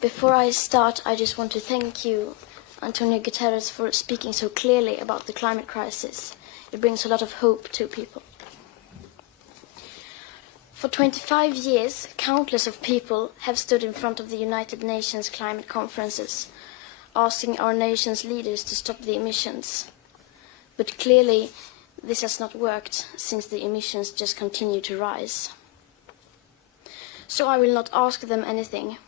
Before I start, I just want to thank you, Antonio Guterres, for speaking so clearly about the climate crisis. It brings a lot of hope to people. For 25 years, countless of people have stood in front of the United Nations climate conferences, asking our nation's leaders to stop the emissions. But clearly, this has not worked, since the emissions just continue to rise. So I will not ask them anything.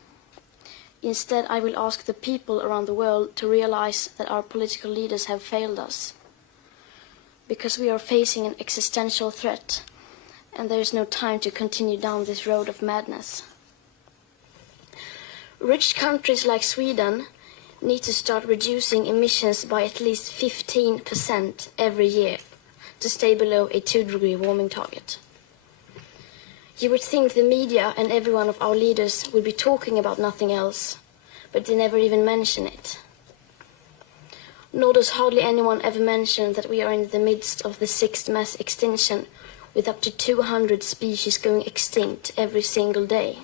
Instead, I will ask the people around the world to realize that our political leaders have failed us. Because we are facing an existential threat, and there is no time to continue down this road of madness. Rich countries like Sweden need to start reducing emissions by at least 15% every year to stay below a 2-degree warming target. You would think the media and every one of our leaders would be talking about nothing else, but they never even mention it. Nor does hardly anyone ever mention that we are in the midst of the 6th mass extinction, with up to 200 species going extinct every single day.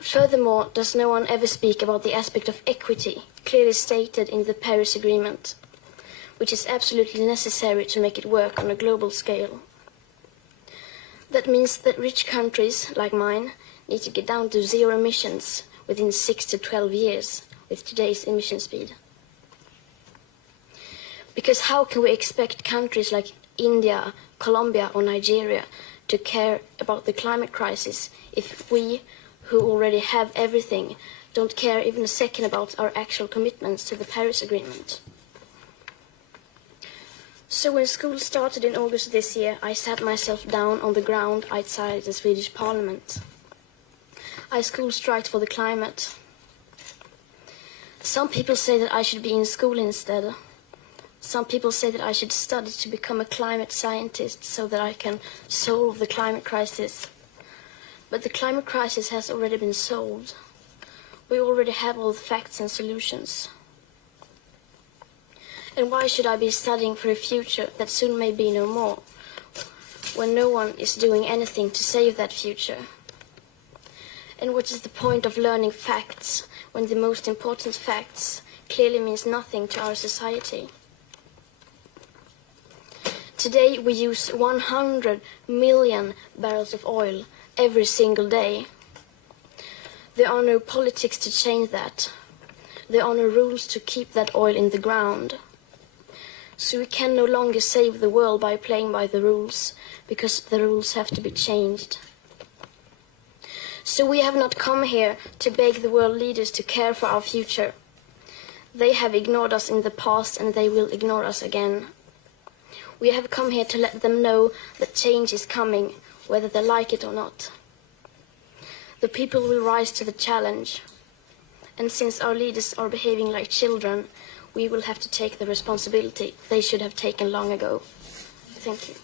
Furthermore, does no one ever speak about the aspect of equity, clearly stated in the Paris Agreement, which is absolutely necessary to make it work on a global scale. That means that rich countries, like mine, need to get down to 0 emissions within 6 to 12 years with today's emission speed. Because how can we expect countries like India, Colombia or Nigeria to care about the climate crisis if we, who already have everything, don't care even a second about our actual commitments to the Paris Agreement? So when school started in August this year, I sat myself down on the ground outside the Swedish Parliament. I school striked for the climate. Some people say that I should be in school instead. Some people say that I should study to become a climate scientist so that I can solve the climate crisis. But the climate crisis has already been solved. We already have all the facts and solutions. And why should I be studying for a future that soon may be no more, when no one is doing anything to save that future? And what is the point of learning facts when the most important facts clearly means nothing to our society? Today we use 100 million barrels of oil every single day. There are no politics to change that. There are no rules to keep that oil in the ground. So we can no longer save the world by playing by the rules, because the rules have to be changed. So we have not come here to beg the world leaders to care for our future. They have ignored us in the past and they will ignore us again. We have come here to let them know that change is coming, whether they like it or not. The people will rise to the challenge. And since our leaders are behaving like children, we will have to take the responsibility they should have taken long ago. Thank you.